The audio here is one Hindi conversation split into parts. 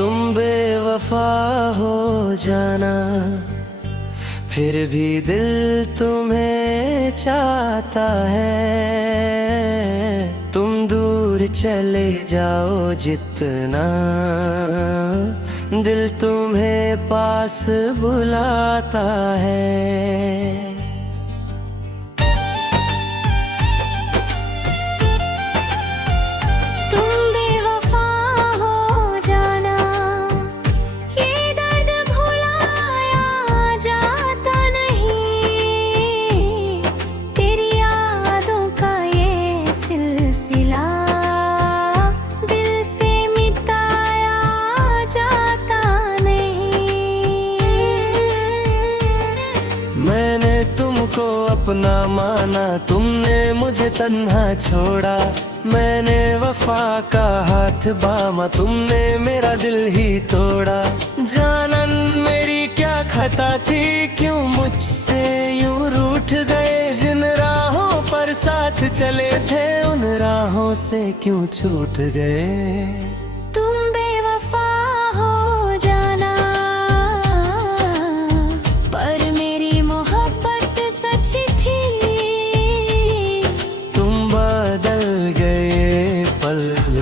तुम बेवफा हो जाना, फिर भी दिल तुम्हें चाहता है। तुम दूर चले जाओ जितना, दिल तुम्हें पास बुलाता है। मैंने तुमको अपना माना, तुमने मुझे तन्हा छोड़ा। मैंने वफा का हाथ बामा, तुमने मेरा दिल ही तोड़ा। जानन मेरी क्या खता थी, क्यों मुझसे यूं रूठ गए। जिन राहों पर साथ चले थे, उन राहों से क्यों छूट गए।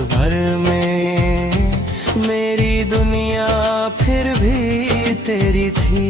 भर में मेरी दुनिया फिर भी तेरी थी।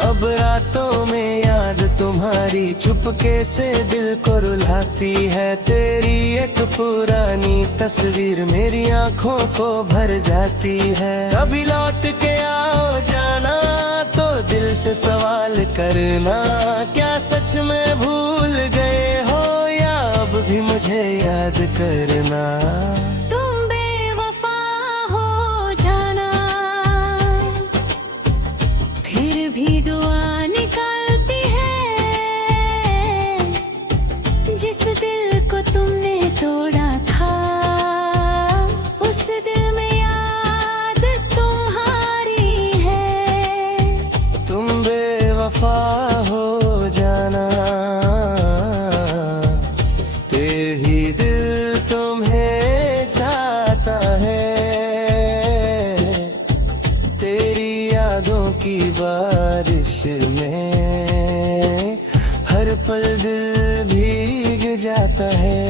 अब रातों में याद तुम्हारी चुपके से दिल को रुलाती है। तेरी एक पुरानी तस्वीर मेरी आंखों को भर जाती है। कभी लौट के आओ जाना, तो दिल से सवाल करना, क्या सच में भूल गए हो या अब भी मुझे याद करना। भी दुआ निकालती है, जिस दिल को तुमने तोड़ा था, उस दिल में याद तुम्हारी है। तुम बेवफा हो जाना, तेरी दिल तुम्हें चाहता है। तेरी यादों की बारिश में हर पल दिल भीग जाता है।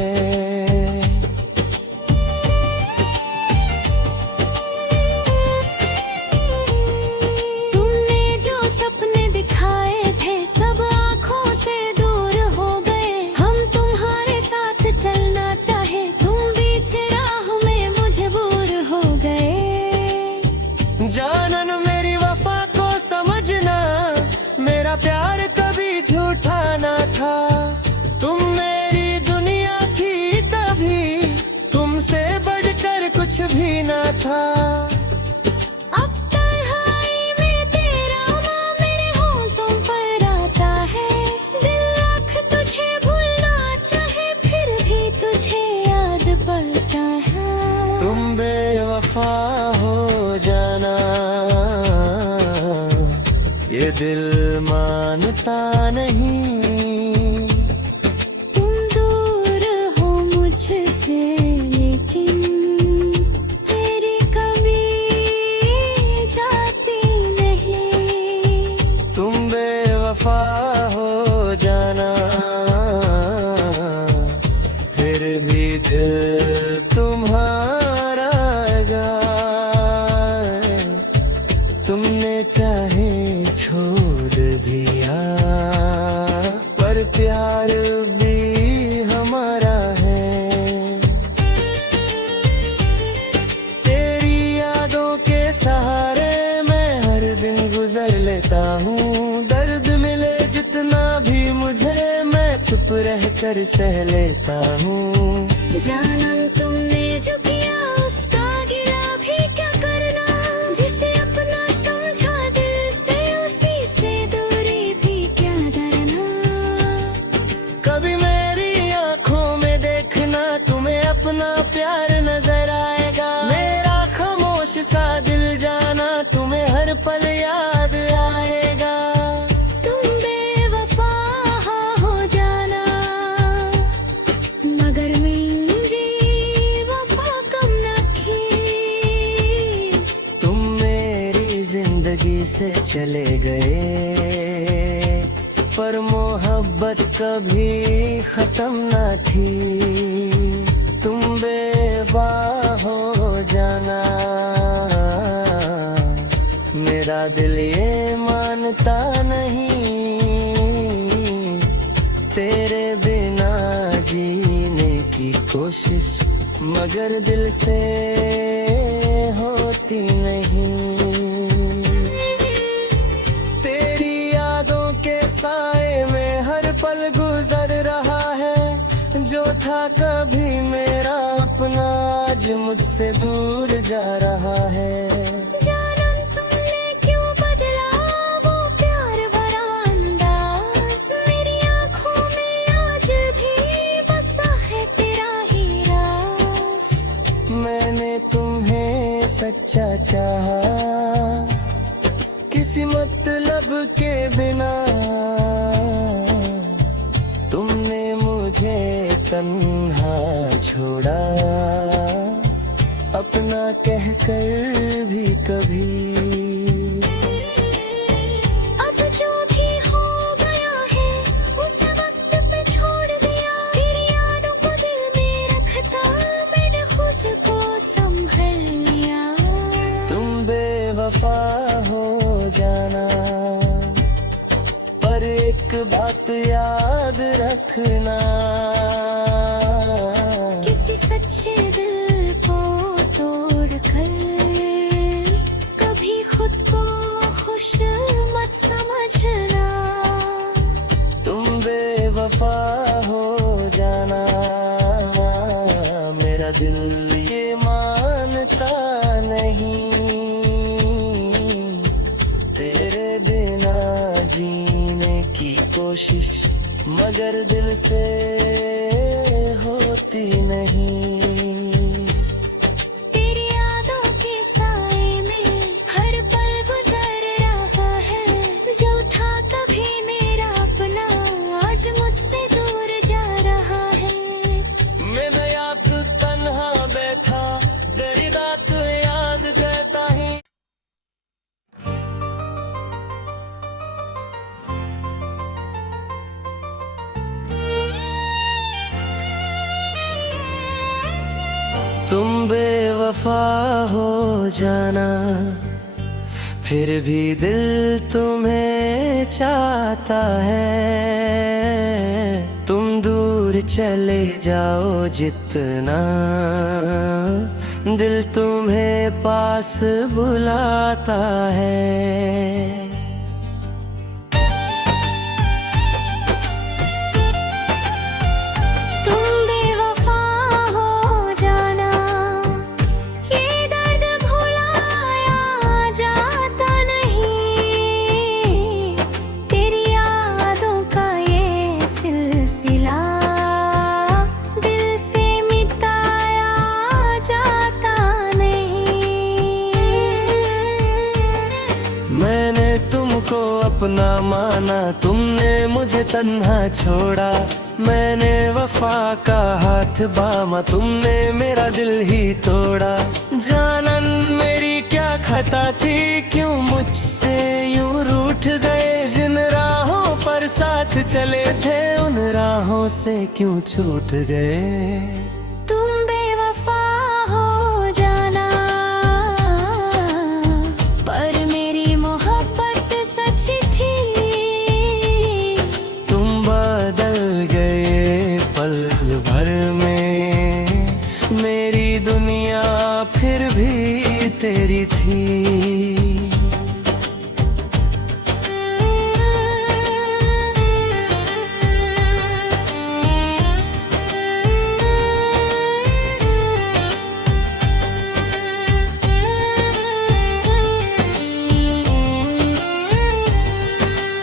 तुमने जो सपने दिखाए थे, सब आँखों से दूर हो गए। हम तुम्हारे साथ चलना चाहे, तुम बीच राह में मजबूर हो गए। जानन मेरी वफा को समझना, मेरा प्यार कभी झूठा ना था। तुम मेरी दुनिया थी तभी, तुमसे बढ़कर कुछ भी ना था। अब तन्हाई में तेरा नाम मेरे होंठों पर आता है। दिल लाख तुझे भूलना चाहे, फिर भी तुझे याद पड़ता है। तुम बेवफा हो जाना, ये दिल मानता नहीं। तुम दूर हो मुझसे, लेकिन तेरी कभी जाती नहीं। तुम बेवफा हो जाना, फिर भी दिल तुम्हारा गा। तुमने चाहे छोड़ दिया, पर प्यार भी हमारा है। तेरी यादों के सहारे मैं हर दिन गुजर लेता हूँ। दर्द मिले जितना भी मुझे, मैं चुप रह कर सह लेता हूँ। जानन तुमने जो किया, उसका गिला भी क्या करना। जिसे अपना समझा दिल से, उसी से दूरी भी क्या डरना। कभी मेरी आंखों में देखना, तुम्हें अपना प्यार जिंदगी से चले गए, पर मोहब्बत कभी खत्म न थी। तुम बेवफा हो जाना, मेरा दिल ये मानता नहीं। तेरे बिना जीने की कोशिश मगर दिल से होती नहीं। तेरी यादों के साए में हर पल गुजर रहा है, जो था कभी मेरा अपना आज मुझसे दूर जा रहा है। जानम तुमने क्यों बदला वो प्यार भरा अंदाज, मेरी आँखों में आज भी बसा है तेरा ही राज। मैंने तुम्हें सच्चा चाहा, किसी मतलब के बिना। तुमने मुझे तन्हा छोड़ा, अपना कहकर भी कभी। अब जो भी हो गया है उस वक्त पे छोड़ दिया, तेरी यादों को दिल में रखता मैंने खुद को संभल लिया। तुम बेवफा हो जाना, पर एक बात याद रखना, किसी सच्चे दिल को तोड़ कर कभी खुद को खुश मत समझना। तुम बेवफा हो जाना, मेरा दिल ये मानता नहीं। तेरे बिना जीने की कोशिश मगर दिल से होती नहीं। तेरी यादों के साए में हर पल गुजर रहा है, जो था कभी मेरा अपना आज मुझसे दूर जा रहा है। मैं नया तू तन्हा बैठा, दरिदा तू याद देता ही। तुम बेवफा हो जाना, फिर भी दिल तुम्हें चाहता है। तुम दूर चले जाओ जितना, दिल तुम्हें पास बुलाता है। मैंने तुमको अपना माना, तुमने मुझे तन्हा छोड़ा। मैंने वफा का हाथ बामा, तुमने मेरा दिल ही तोड़ा। जानन मेरी क्या खता थी, क्यों मुझसे यूं रूठ गए। जिन राहों पर साथ चले थे, उन राहों से क्यों छूट गए। तुम बेवफा हो जाना, पर मेरी मोहब्बत सच थी। तुम बदल गए पल भर में, मेरी दुनिया फिर भी तेरी थी।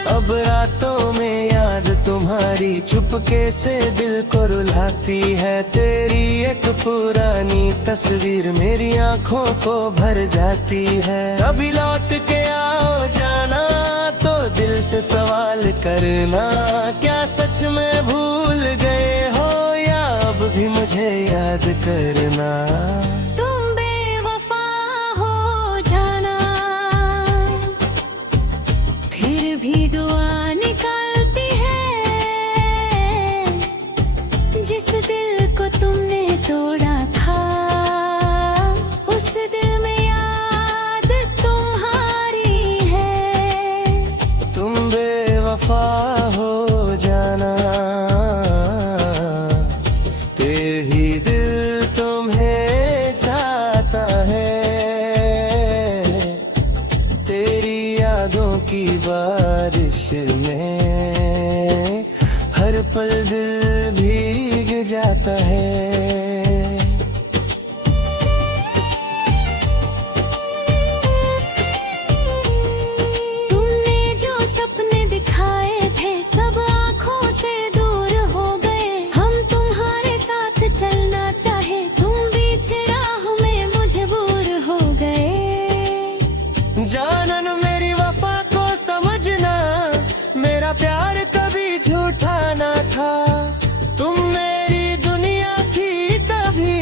अब रातों में याद तुम्हारी चुपके से दिल को रुलाती है। तेरी एक पुरानी तस्वीर मेरी आंखों को भर जाती है। कभी लौट के आओ जाना तो दिल से सवाल करना, क्या सच में भूल गए हो या अब भी मुझे याद करना। तुम बेवफा हो जाना, यादों की बारिश में हर पल दिल भीग जाता है। तुमने जो सपने दिखाए थे सब आँखों से दूर हो गए। हम तुम्हारे साथ चलना चाहे तुम बीच राह में मजबूर हो गए। जानन मेरी वफा को समझना, मेरा प्यार कभी झूठा ना था। तुम मेरी दुनिया थी तभी,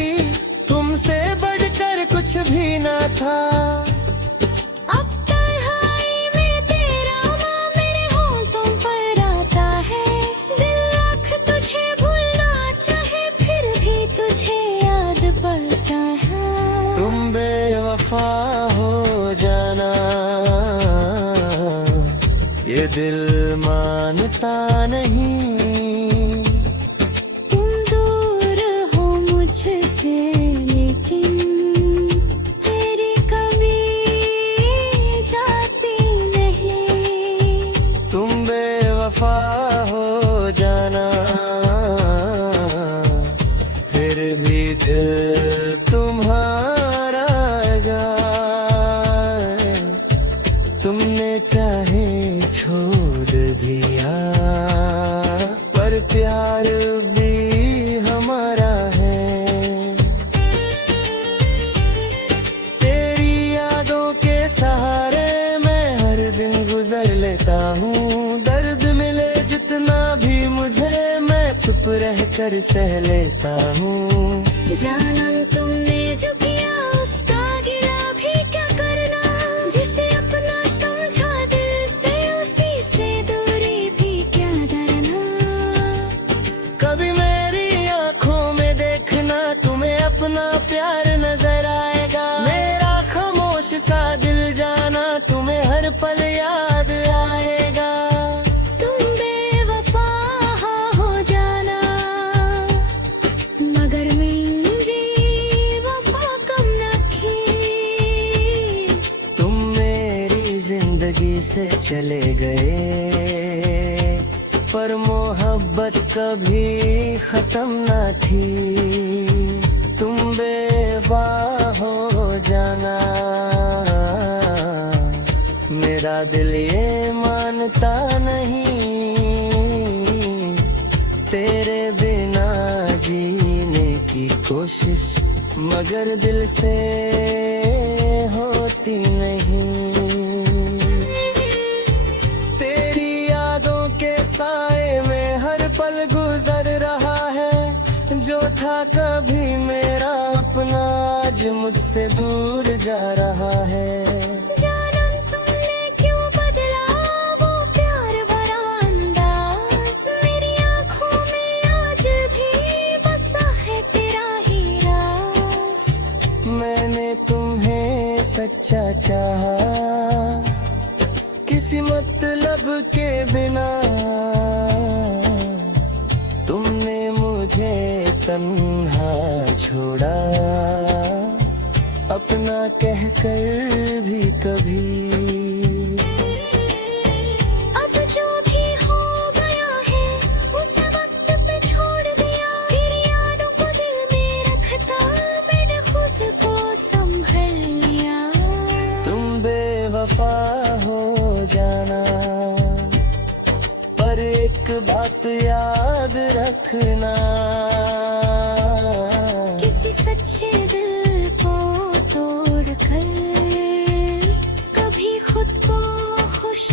तुमसे बढ़कर कुछ भी ना था। अब तन्हाई में तेरा नाम मेरे होंठों पर आता है। दिल लाख तुझे भूलना चाहे फिर भी तुझे याद पड़ता है। तुम बेवफा हो जाना, ये दिल मानता नहीं। तुम दूर हो मुझसे लेकिन तेरी कभी जाती नहीं। तुम बेवफा हो जाना, फिर भी दिल तुम्हारा गा। तुमने चाहे छोड़ दिया पर प्यार भी हमारा है। तेरी यादों के सहारे मैं हर दिन गुजर लेता हूँ। दर्द मिले जितना भी मुझे मैं चुप रह कर सह लेता हूँ। जानम तुमने जो किया उसका गिला भी क्या करना। जिसे अपना समझा दिल से उसी से दूरी भी क्या डरना। कभी मेरी आंखों में देखना, तुम्हें अपना प्यार नजर आएगा। मेरा खामोश सा दिल जाना, तुम्हें हर पल याद आएगा। तुम बेवफा हो जाना मगर मेरी वफा कम न थी। तुम मेरी जिंदगी से चले गए पर मोहब्बत कभी खत्म न थी। तुम बेवफा हो जाना, मेरा दिल ये मानता नहीं। तेरे बिना जीने की कोशिश मगर दिल से होती नहीं। तेरी यादों के साए में हर पल गुजर रहा है। जो था कभी मेरा अपना आज मुझसे दूर जा रहा है। जानम तुमने क्यों बदला वो प्यार भरा अंदाज। मेरी आँखों में आज भी बसा है तेरा ही राज। मैंने तुम्हें सच्चा चाहा, किसी मतलब के बिना। तुमने मुझे तन्हा छोड़ा, अपना कहकर भी कभी। अब जो भी हो गया है उस वक्त पे छोड़ दिया। तेरी यादों को दिल में रखता मैंने खुद को संभल लिया। तुम बेवफा हो जाना पर एक बात याद रखना। किसी सच्चे दिल को तोड़ कर कभी खुद को खुश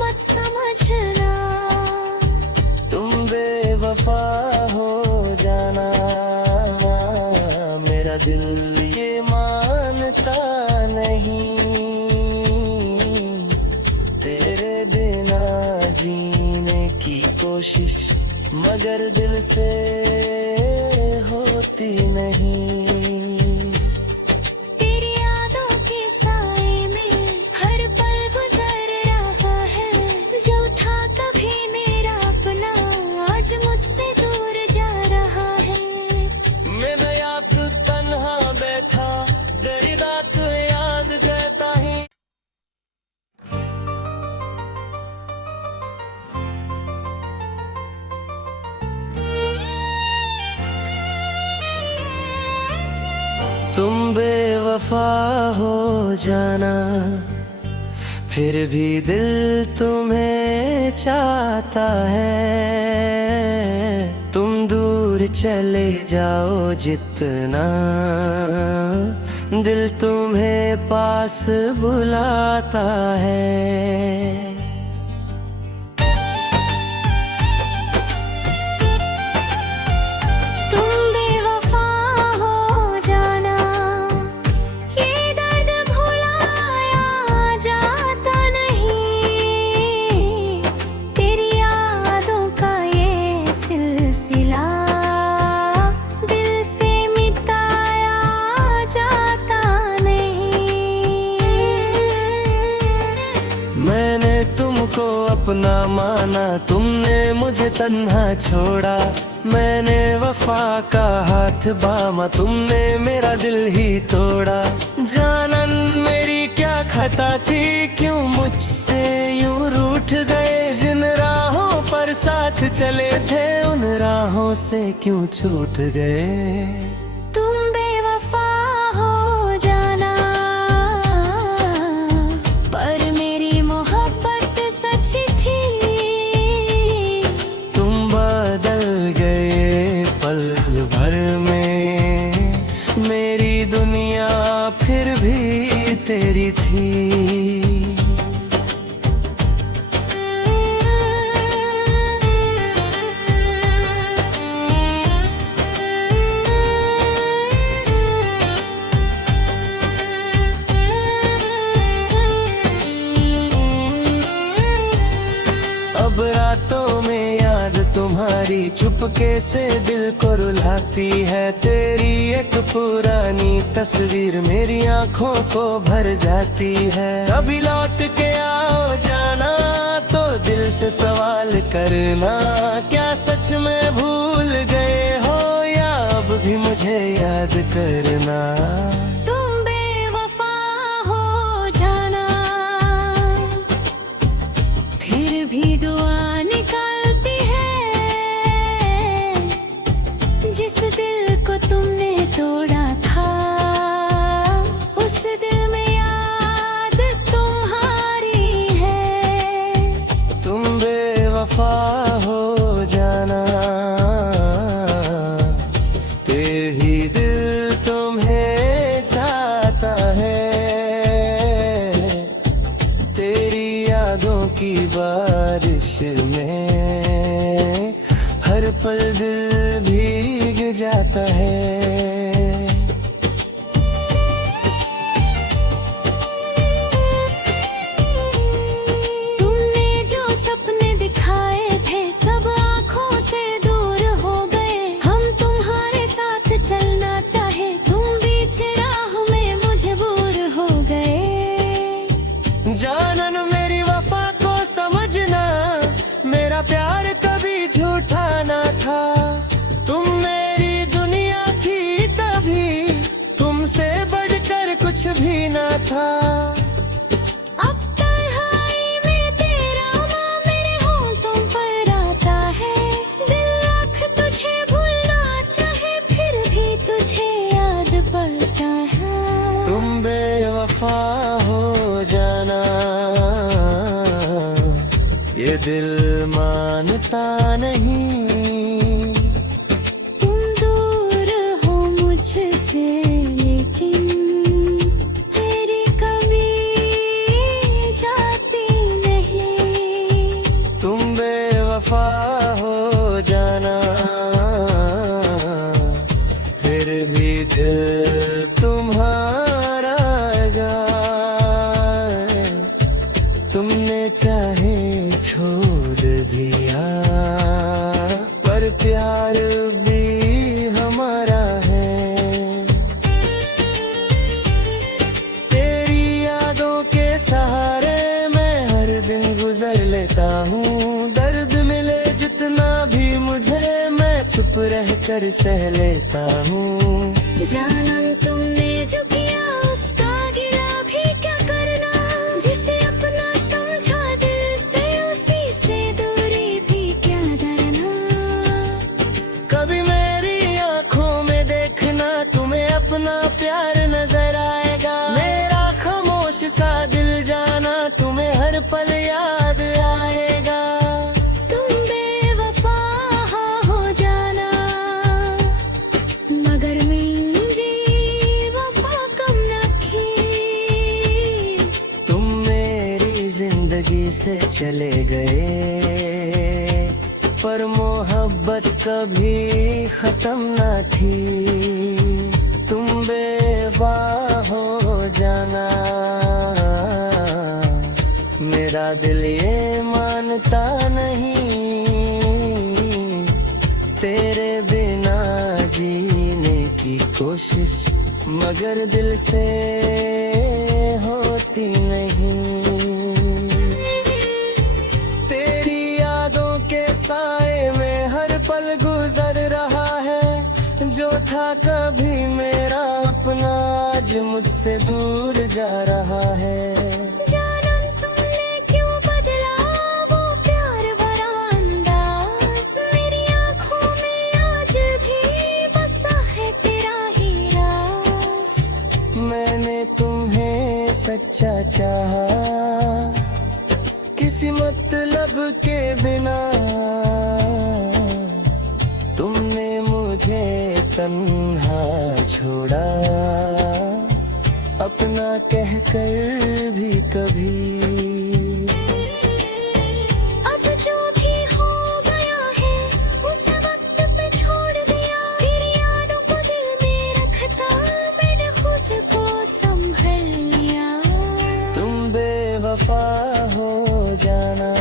मत समझना। तुम बेवफा हो जाना, मेरा दिल ये मानता नहीं। तेरे बिना जीने की कोशिश मगर दिल से होती नहीं। तेरी यादों के साए में हर पल गुजर रहा है। जो था कभी मेरा अपना आज मुझसे दूर जा रहा है। मैं याद तन्हा बैठा दरिदा तो याद करता ही। तुम बेवफा हो जाना, फिर भी दिल तुम्हें चाहता है। तुम दूर चले जाओ जितना, दिल तुम्हें पास बुलाता है। मैंने तुमको अपना माना, तुमने मुझे तन्हा छोड़ा। मैंने वफा का हाथ बामा, तुमने मेरा दिल ही तोड़ा। जानन मेरी क्या खता थी, क्यों मुझसे यूं रूठ गए। जिन राहों पर साथ चले थे, उन राहों से क्यों छूट गए। तुम बेवफा हो जाना, पर मेरी मोहब्बत सच थी। तुम बदल गए पल भर में, मेरी दुनिया फिर भी तेरी थी। अब रातों में याद तुम्हारी चुपके से दिल को रुलाती है। तेरी एक पुरानी तस्वीर मेरी आंखों को भर जाती है। कभी लौट के आओ जाना, तो दिल से सवाल करना, क्या सच में भूल गए हो या अब भी मुझे याद करना। भी दुआ निकालती है, जिस दिल को तुमने तोड़ा था, उस दिल में याद तुम्हारी है। तुम बेवफा हो जाना, तेरी दिल तुम्हें चाहता है। तेरी यादों की बारिश में हर पल दिल भीग जाता है। तुमने जो सपने दिखाए थे, सब आँखों से दूर हो गए। हम तुम्हारे साथ चलना चाहे, तुम बीच राह में मजबूर हो गए। जानन मेरी वफा को समझना, मेरा प्यार कभी झूठा ना था। तुम मेरी दुनिया थी तभी, तुमसे बढ़कर कुछ भी ना था। अब तन्हाई में तेरा नाम मेरे होठों पर आता है। दिल लाख तुझे भूलना चाहे, फिर भी तुझे याद पड़ता है। तुम बेवफा हो जाना, ये दिल मानता नहीं। तुम दूर हो मुझसे, लेकिन तेरी कभी जाती नहीं। तुम बेवफा हो जाना, फिर भी दिल तुम्हारा गाए। तुमने चाहे छोड़ दिया, पर प्यार भी हमारा है। तेरी यादों के सहारे मैं हर दिन गुजर लेता हूँ। दर्द मिले जितना भी मुझे, मैं चुप रह कर सह लेता हूँ। जानन तुमने जो किया, उसका गिला भी क्या करना। जिसे अपना समझा दिल से, उसी से दूरी भी क्या डरना। कभी मेरी आंखों में देखना, तुम्हें अपना प्यार सा दिल जाना तुम्हें हर पल याद आएगा। तुम बेवफा हो जाना मगर मेरी वफा कम न थी। तुम मेरी जिंदगी से चले गए पर मोहब्बत कभी खत्म न थी। तुम बेवफा हो जाना मेरा दिल ये मानता नहीं। तेरे बिना जीने की कोशिश मगर दिल से होती नहीं। तेरी यादों के साए में हर पल गुजर रहा है। जो था कभी मेरा अपना आज मुझसे दूर जा रहा है। जानम तुमने क्यों बदला वो प्यार भरा अंदाज। मेरी आँखों में आज भी बसा है तेरा ही राज। मैंने तुम्हें सच्चा चाहा किसी मतलब के बिना। तुमने मुझे तन्हा छोड़ा अपना कहकर भी कभी। अब जो भी हो गया है उस वक्त पे छोड़ दिया। तेरी यादों को दिल में रखता मैंने खुद को संभल लिया। तुम बेवफा हो जाना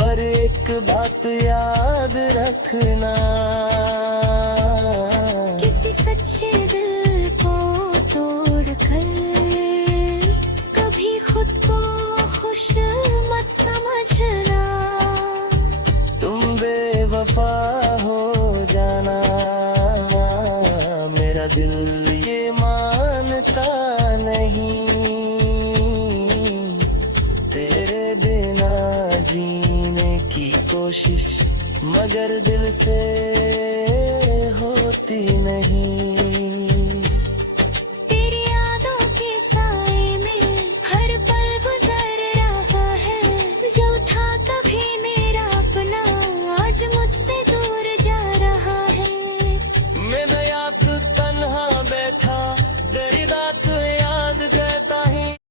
पर एक बात याद रखना। किसी सच्चे दिल को तोड़ कर कभी खुद को खुश मत समझना। तुम बेवफा हो जाना मेरा दिल ये मानता नहीं। तेरे बिना जीने की कोशिश मगर दिल से होती नहीं।